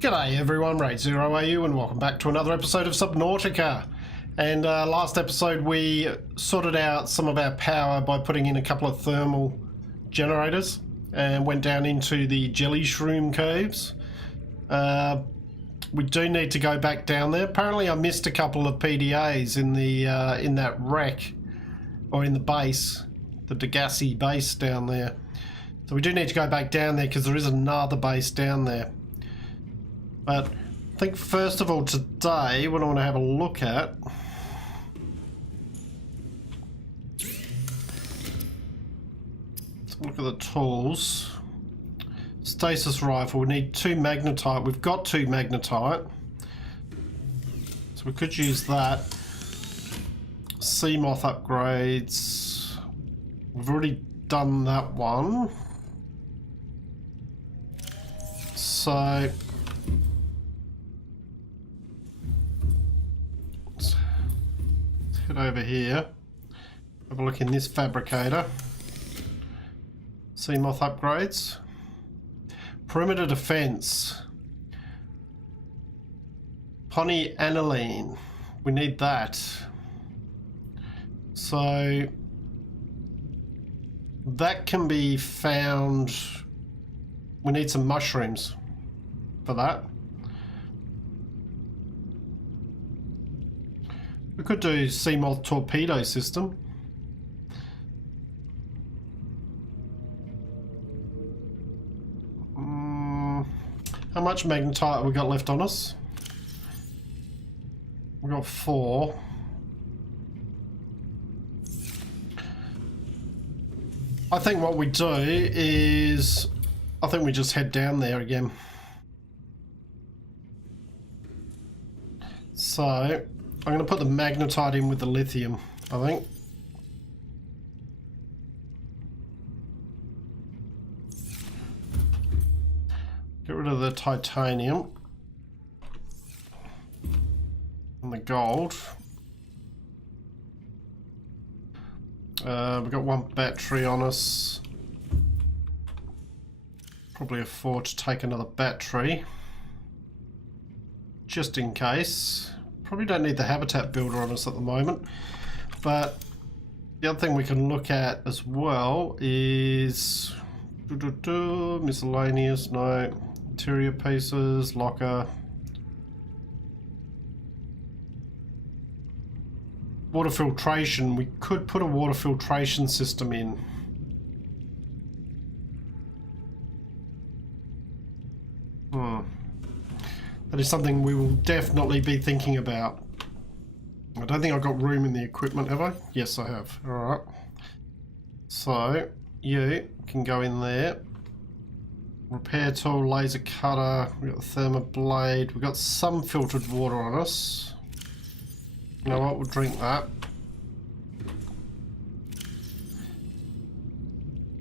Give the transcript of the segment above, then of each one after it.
G'day everyone, RaidzeroAU, and welcome back to another episode of Subnautica. And last episode we sorted out some of our power by putting in a couple of thermal generators and went down into the jelly shroom caves. We do need to go back down there. Apparently I missed a couple of PDAs in the in that wreck, or in the base, the Degassi base down there. So we do need to go back down there because there is another base down there. But I think first of all today, what I want to have a look at look at the tools. Stasis rifle, we need 2 magnetite. We've got 2 magnetite, so we could use that. Sea moth upgrades, we've already done that one, so let's head over here, have a look in this fabricator. Sea moth upgrades. Perimeter defense. Polyaniline. We need that. So that can be found. We need some mushrooms for that. We could do sea moth torpedo system. How much magnetite have we got left on us? We've got 4. I think what we do is, I think we just head down there again. So, I'm going to put the magnetite in with the lithium, I think. Get rid of the titanium and the gold. We've got 1 battery on us. Probably afford to take another battery, just in case. Probably don't need the habitat builder on us at the moment. But the other thing we can look at as well is miscellaneous, no. Interior pieces, locker. Water filtration, we could put a water filtration system in. That is something we will definitely be thinking about. I don't think I've got room in the equipment, have I? Yes, I have. Alright. So, you can go in there. Repair tool, laser cutter, we've got the thermoblade, we've got some filtered water on us. You know what, we'll drink that.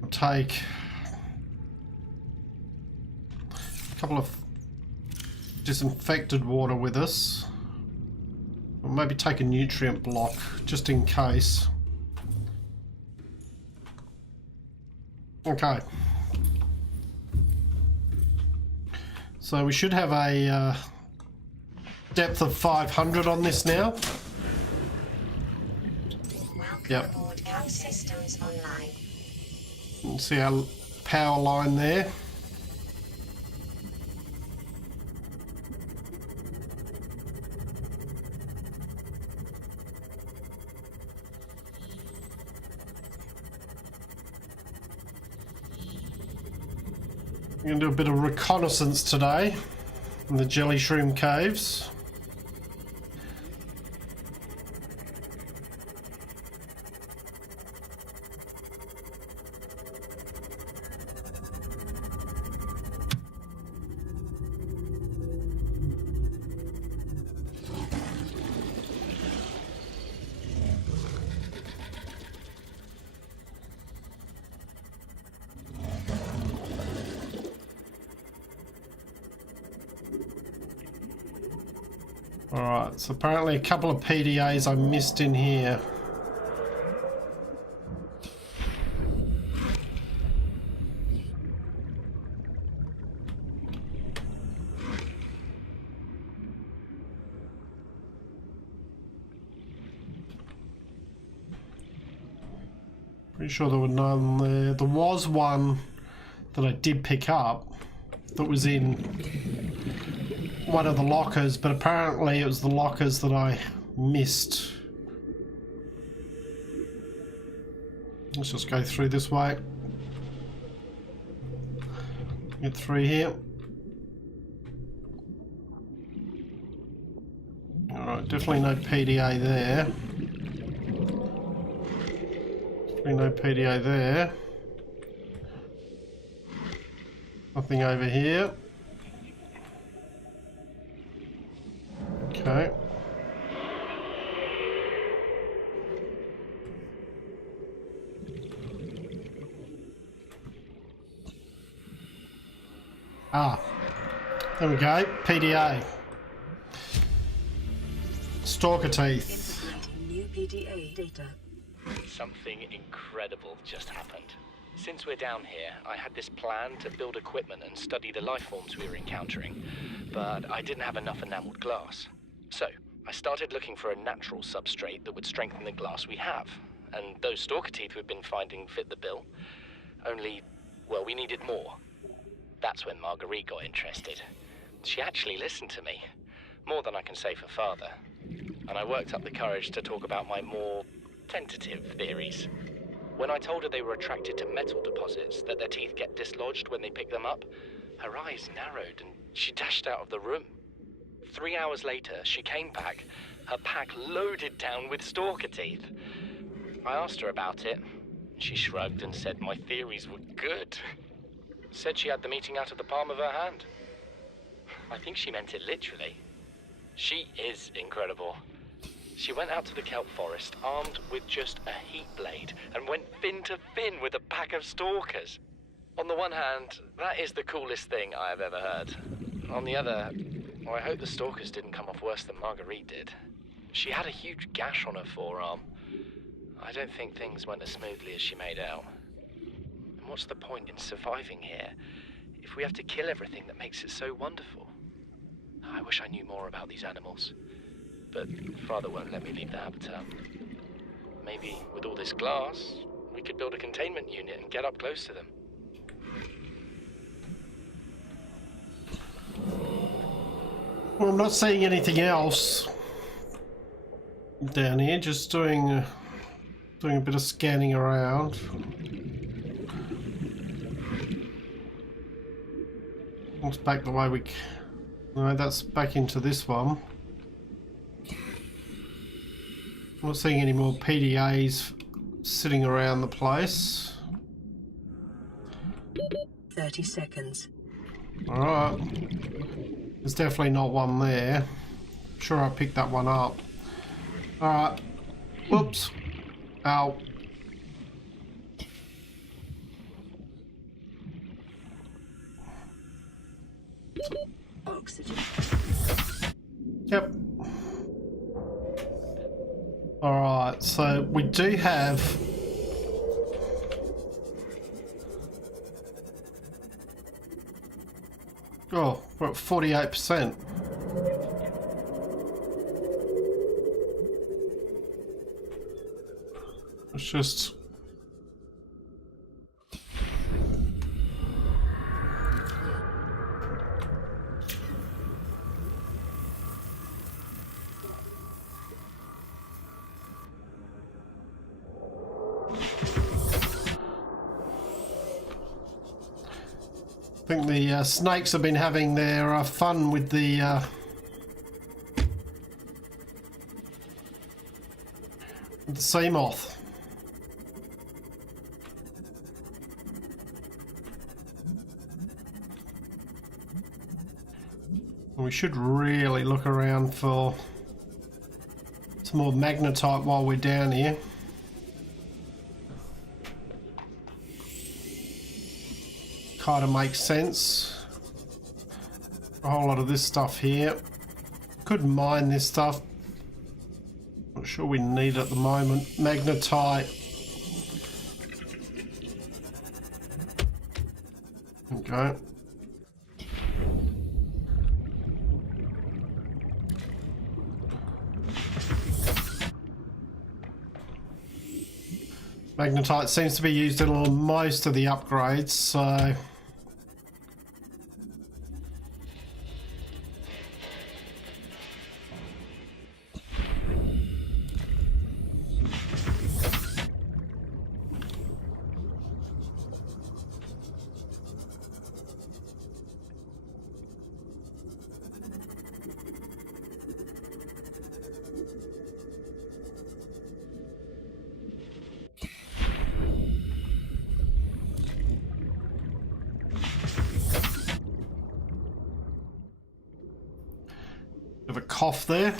We'll take a couple of disinfected water with us. Or maybe take a nutrient block, just in case. Okay. So we should have a depth of 500 on this now. Yep. Systems online. You can see our power line there. We're going to do a bit of reconnaissance today in the jelly shroom caves. Alright, so apparently a couple of PDAs I missed in here. Pretty sure there were none there. There was one that I did pick up that was in one of the lockers, but apparently it was the lockers that I missed. Let's just go through this way. Get through here. Alright, definitely no PDA there. Definitely no PDA there. Nothing over here. Okay. Ah, there we go. PDA. Stalker teeth. New PDA data. Something incredible just happened. Since we're down here, I had this plan to build equipment and study the life forms we were encountering, but I didn't have enough enameled glass. So, I started looking for a natural substrate that would strengthen the glass we have, and those stalker teeth we've been finding fit the bill. Only, well, we needed more. That's when Marguerite got interested. She actually listened to me, more than I can say for father. And I worked up the courage to talk about my more tentative theories. When I told her they were attracted to metal deposits, that their teeth get dislodged when they pick them up, her eyes narrowed and she dashed out of the room. 3 hours later, she came back, her pack loaded down with stalker teeth. I asked her about it. She shrugged and said my theories were good. Said she had the meeting out of the palm of her hand. I think she meant it literally. She is incredible. She went out to the kelp forest armed with just a heat blade and went fin to fin with a pack of stalkers. On the one hand, that is the coolest thing I have ever heard. On the other, well, I hope the stalkers didn't come off worse than Marguerite did. She had a huge gash on her forearm. I don't think things went as smoothly as she made out. And what's the point in surviving here if we have to kill everything that makes it so wonderful? I wish I knew more about these animals. But Father won't let me leave the habitat. Maybe with all this glass, we could build a containment unit and get up close to them. Well, I'm not seeing anything else down here, just doing a bit of scanning around. Looks back the way we... No, that's back into this one. I'm not seeing any more PDAs sitting around the place. 30 seconds. Alright. There's definitely not one there. I'm sure I picked that one up. Alright. Whoops. Ow. Oxygen. Yep. Alright, so we do have... Oh, we're at 48%. It's just... I think the snakes have been having their fun with the sea moth. We should really look around for some more magnetite while we're down here. Kind of makes sense. A whole lot of this stuff here. Could mine this stuff. Not sure we need it at the moment. Magnetite. Okay. Magnetite seems to be used in most of the upgrades, so... Bit of a cough there.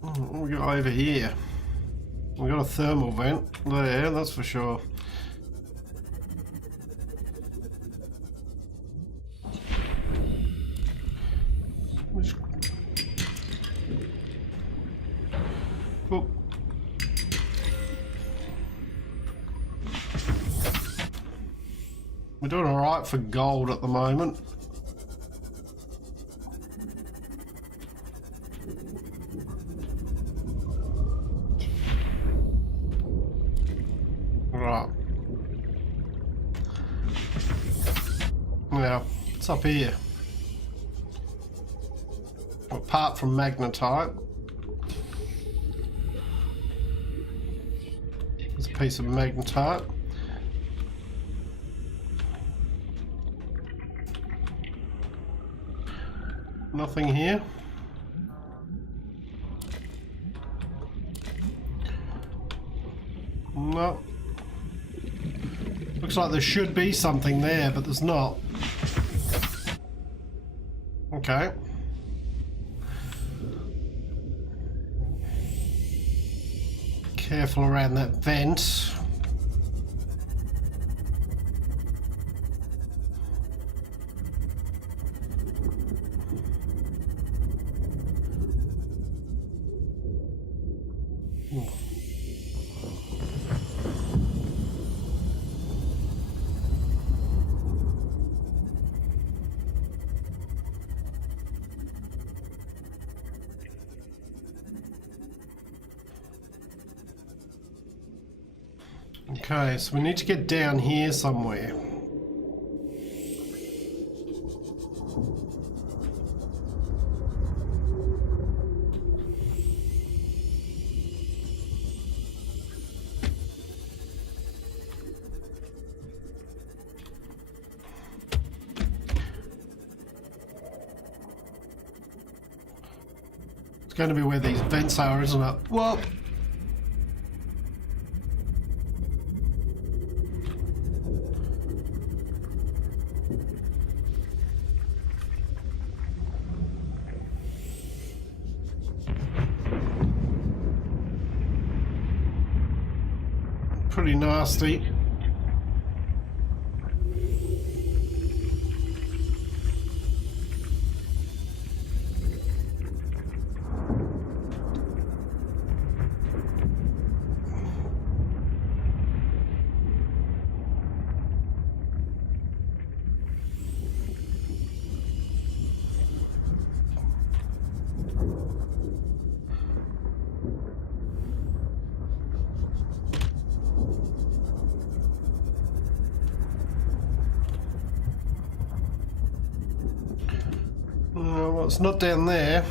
What we got over here? We got a thermal vent there, that's for sure. Oh. We're doing all right for gold at the moment. Right. Now, what's up here? Apart from magnetite, there's a piece of magnetite. Nothing here. No. Looks like there should be something there, but there's not. Okay. Careful around that vent. Okay, so we need to get down here somewhere. It's going to be where these vents are, isn't it? Well... pretty nasty. Well, it's not down there.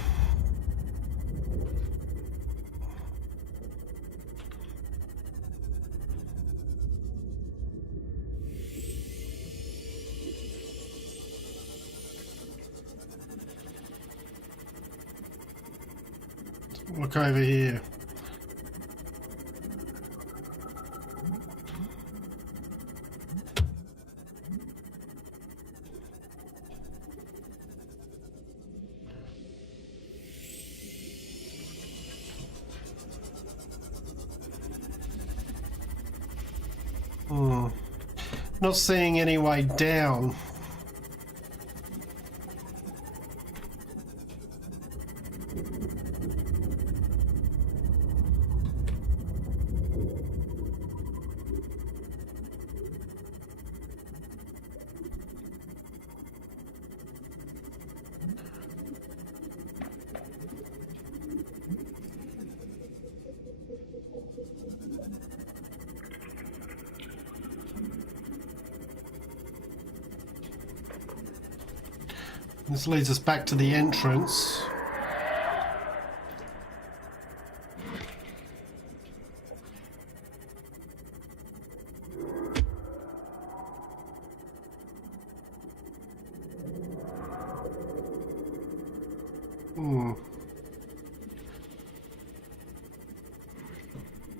Look over here. Not seeing any way down. This leads us back to the entrance.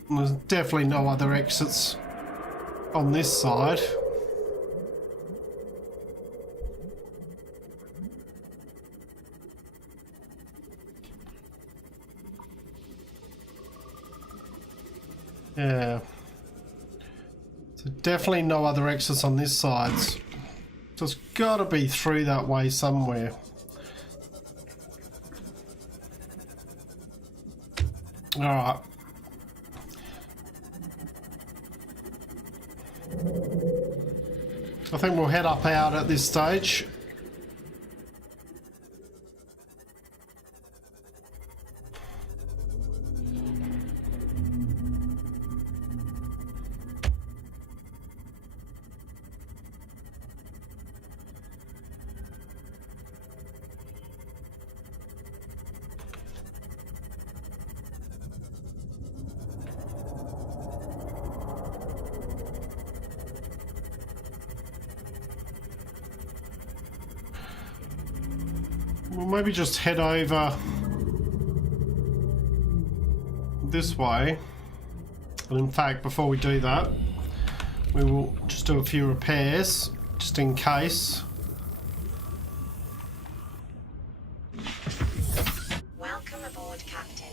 There's definitely no other exits on this side. Yeah. So definitely no other exits on this side. So it's got to be through that way somewhere. Alright. I think we'll head up out at this stage. We'll maybe just head over this way. And in fact, before we do that, we will just do a few repairs, just in case. Welcome aboard, Captain.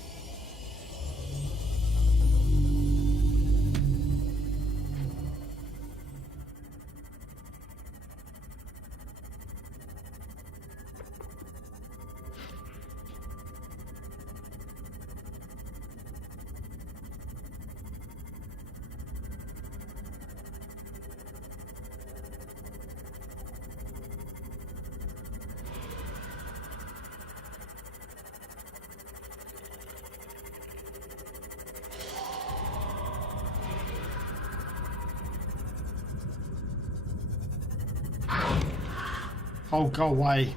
Oh, go away.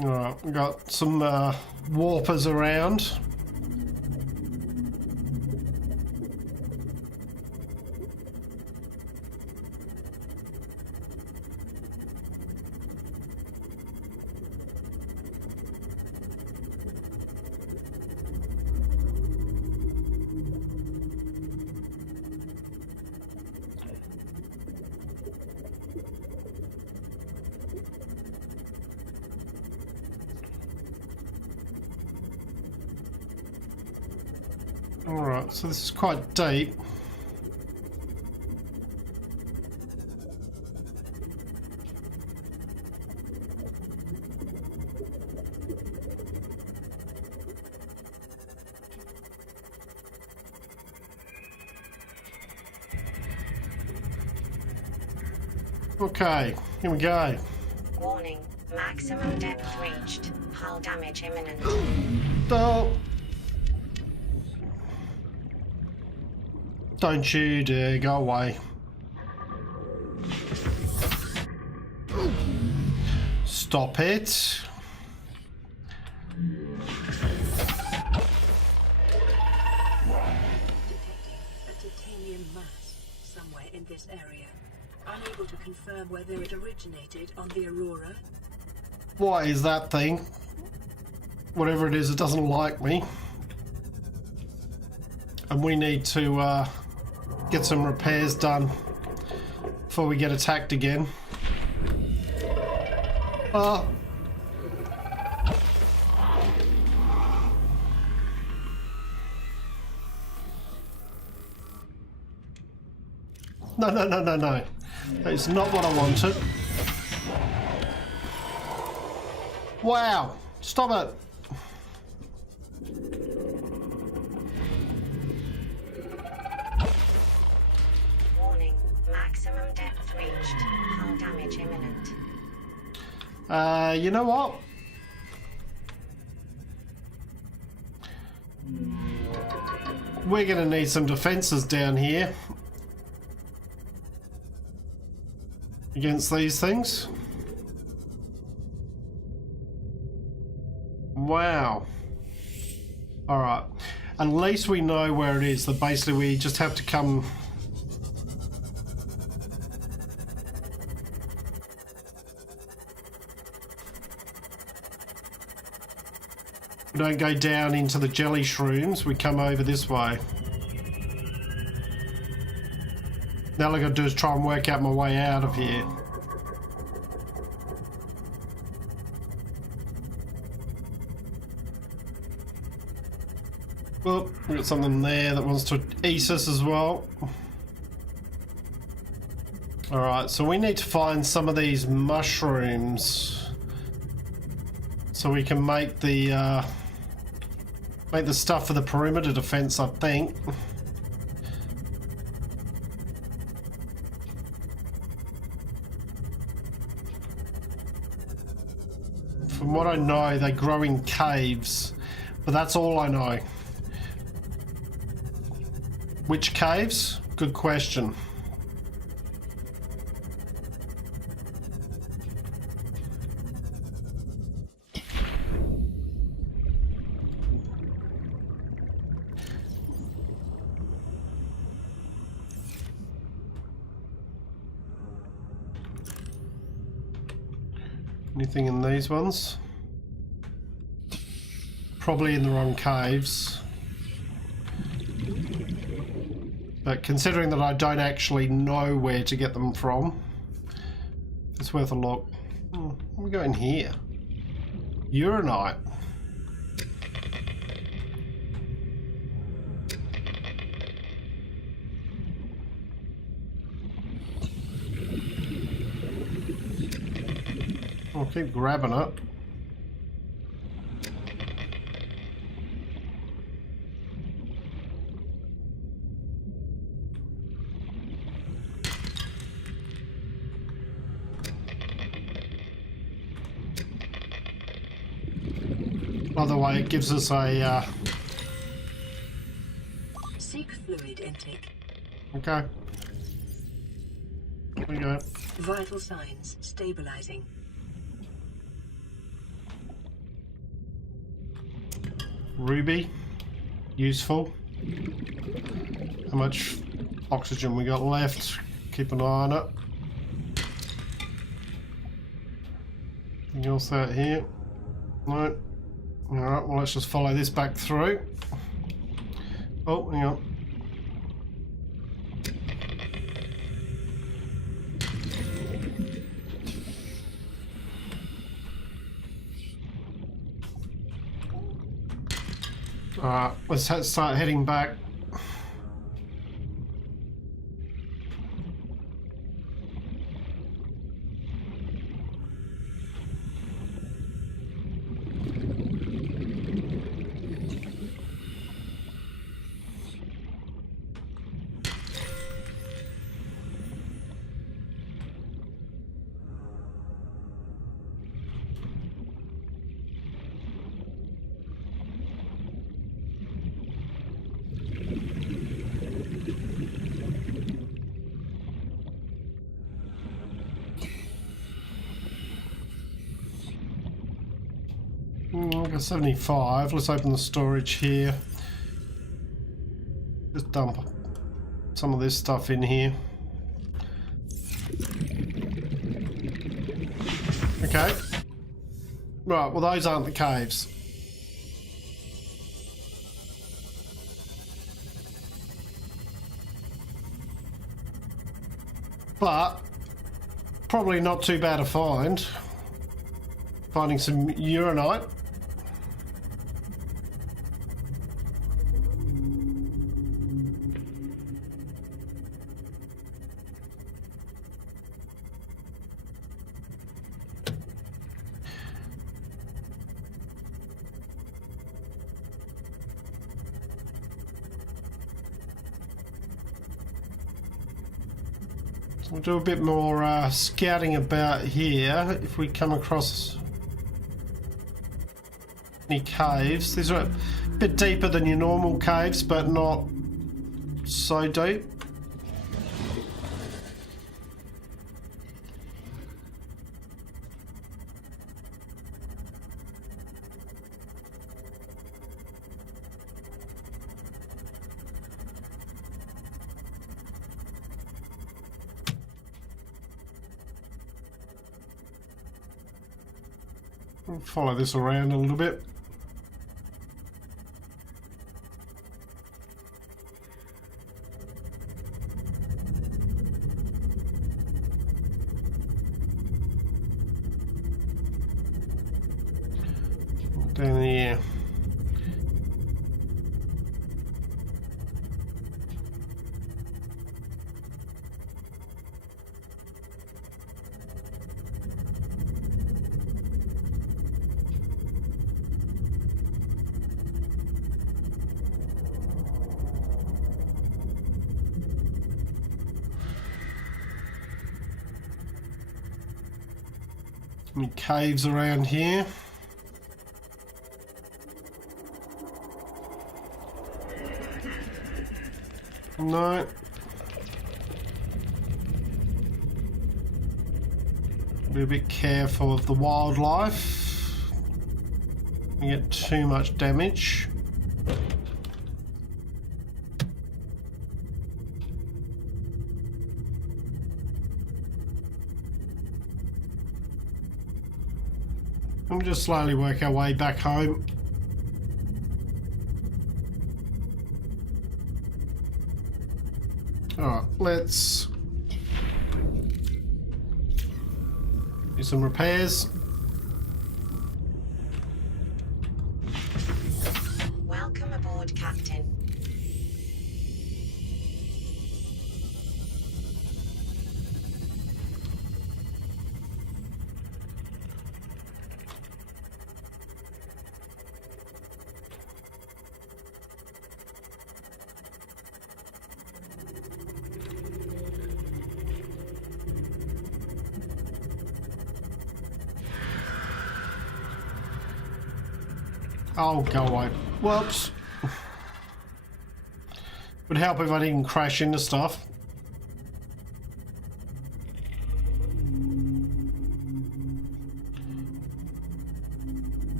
Alright, we've got some warpers around. Alright, so this is quite deep. Okay, here we go. Warning, maximum depth reached. Hull damage imminent. Don't you dare go away. Stop it. Titanium mass somewhere in this area. Unable to confirm whether it originated on the Aurora. What is that thing? Whatever it is, it doesn't like me. And we need to get some repairs done before we get attacked again. Oh. No, no, no, no, no. That is not what I wanted. Wow. Stop it. Warning, maximum depth reached. Hull damage imminent. You know what? we're going to need some defenses down here against these things. Wow. Alright. At least we know where it is. So basically we just have to come... We don't go down into the jelly shrooms, we come over this way. Now all I gotta do is try and work out my way out of here. Well, we've got something there that wants to eat us as well. Alright, so we need to find some of these mushrooms so we can make the stuff for the perimeter defense, I think. From what I know, they grow in caves, but that's all I know. Which caves? Good question. Anything in these ones? Probably in the wrong caves. But considering that I don't actually know where to get them from, it's worth a look. What are we going here? Uranite. I'll keep grabbing it. By the way, it gives us a Seek fluid intake. okay. Here we go. Vital signs stabilizing. Ruby, useful. How much oxygen we got left? Keep an eye on it. Anything else out here? No. Alright, well let's just follow this back through. Oh, hang on. Alright, let's start heading back. I've got 75. Let's open the storage here. Just dump some of this stuff in here. Okay. Right, well those aren't the caves. But probably not too bad a find. Finding some uranite. We'll do a bit more scouting about here if we come across any caves. These are bit deeper than your normal caves, but not so deep. I'll follow this around a little bit. Down here. Any caves around here? No. Be a bit careful of the wildlife. You get too much damage. We'll just slowly work our way back home. Alright, let's do some repairs. Welcome aboard, Captain. Oh, go away. Whoops. Would help if I didn't crash into stuff.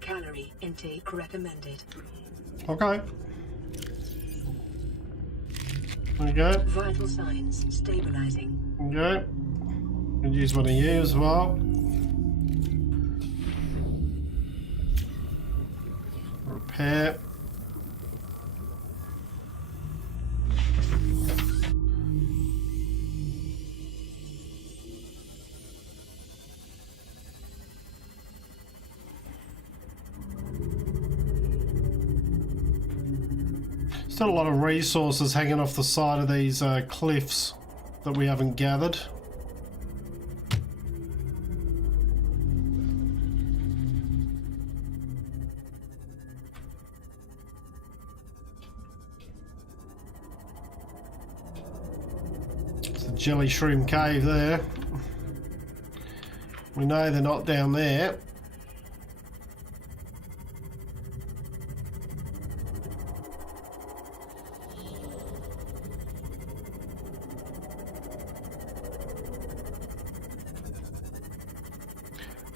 Calorie intake recommended. Okay. There we go. Vital signs stabilizing. Okay. Could use one of you as well. Repair. Still a lot of resources hanging off the side of these cliffs that we haven't gathered. It's the jelly shroom cave there. We know they're not down there.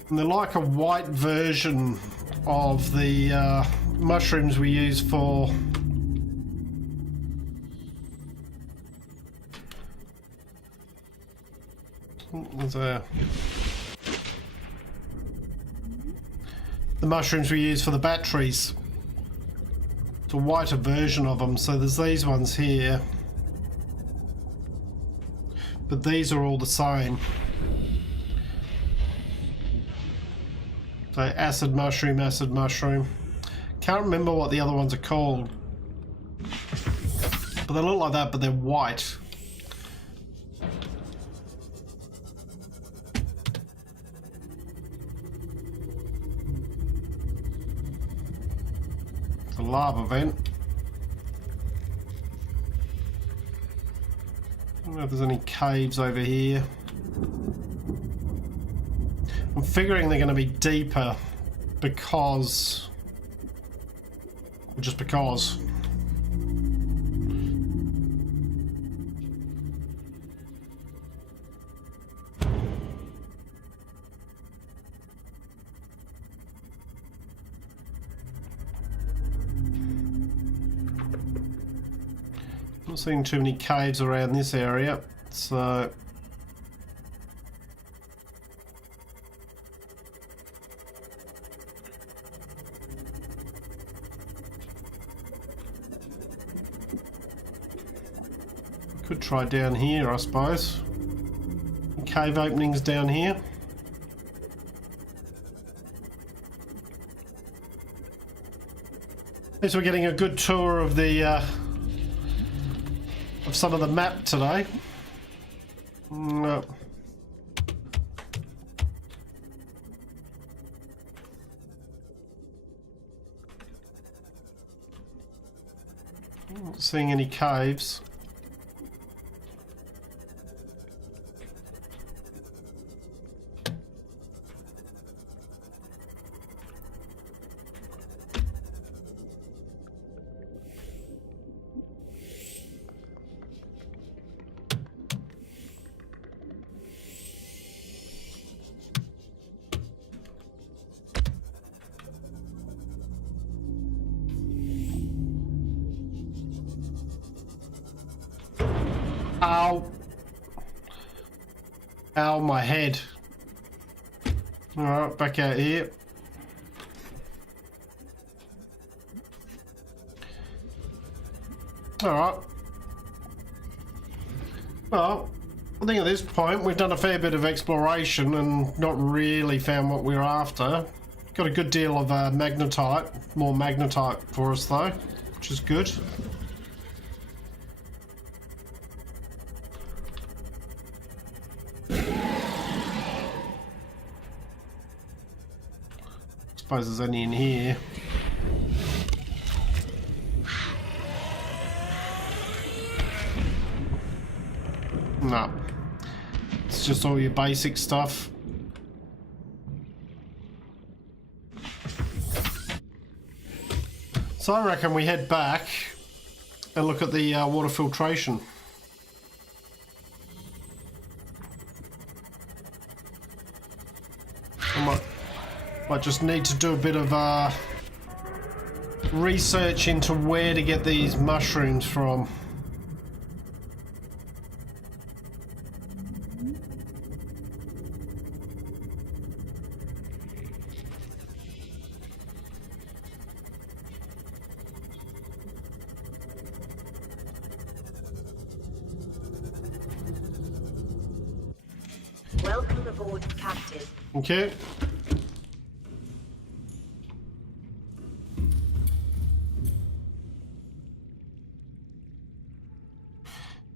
And they're like a white version of the mushrooms we use for the mushrooms we use for the batteries. It's a whiter version of them. So there's these ones here, but these are all the same. So acid mushroom, acid mushroom. Can't remember what the other ones are called. But they look like that, but they're white. It's a lava vent. I don't know if there's any caves over here. I'm figuring they're going to be deeper because... just because. Not seeing too many caves around this area, so could try down here, I suppose. Cave openings down here. At least we're getting a good tour of the of some of the map today. No. Not seeing any caves. Ow. Ow, my head. Alright, back out here. Alright. Well, I think at this point we've done a fair bit of exploration and not really found what we're after. Got a good deal of magnetite, more magnetite for us though, which is good. Suppose there's any in here. No. It's just all your basic stuff. So I reckon we head back and look at the water filtration. Might just need to do a bit of research into where to get these mushrooms from. Welcome aboard, Captain. Okay.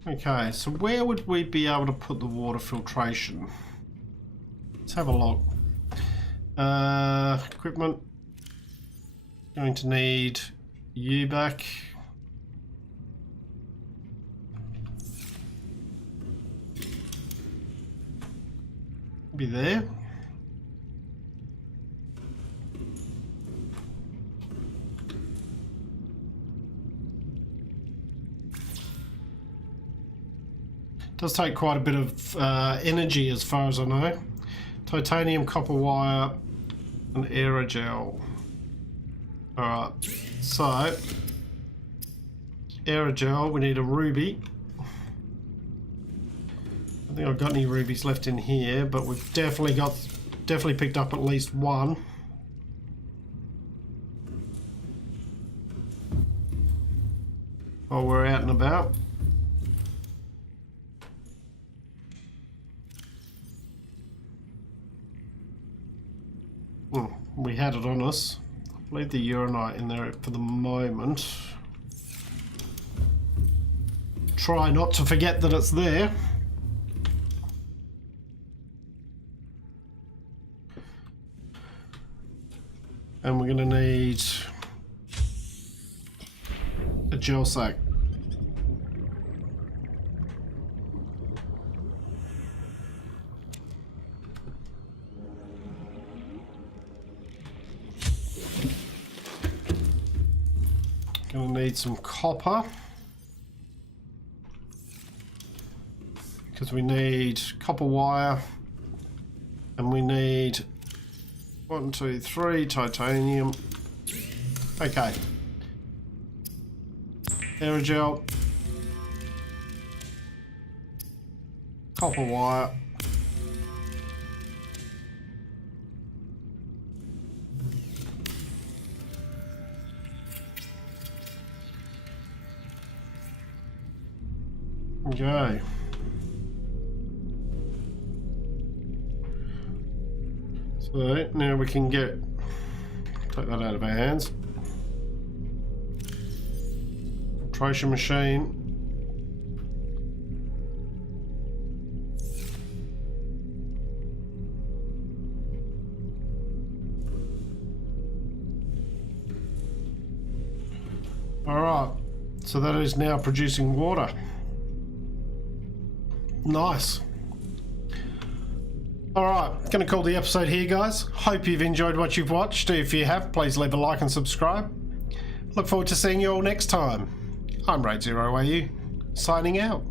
Okay, so where would we be able to put the water filtration? Let's have a look. Equipment. Going to need you back. Be there. Does take quite a bit of energy as far as I know. Titanium, copper wire, and aerogel. Alright, so aerogel, we need a ruby. I think I've got any rubies left in here, but we've definitely picked up at least one. While we're out and about. We had it on us. Leave the uranite in there for the moment. Try not to forget that it's there. And we're going to need a gel sack. need some copper. Because we need copper wire. And we need 1, 2, 3 titanium. Okay. Aerogel. Copper wire. Okay. So now we can take that out of our hands. Filtration machine. Alright, so that is now producing water. Nice. Alright, going to call the episode here, guys. Hope you've enjoyed what you've watched. If you have, please leave a like and subscribe. Look forward to seeing you all next time. I'm RaidzeroAU, signing out.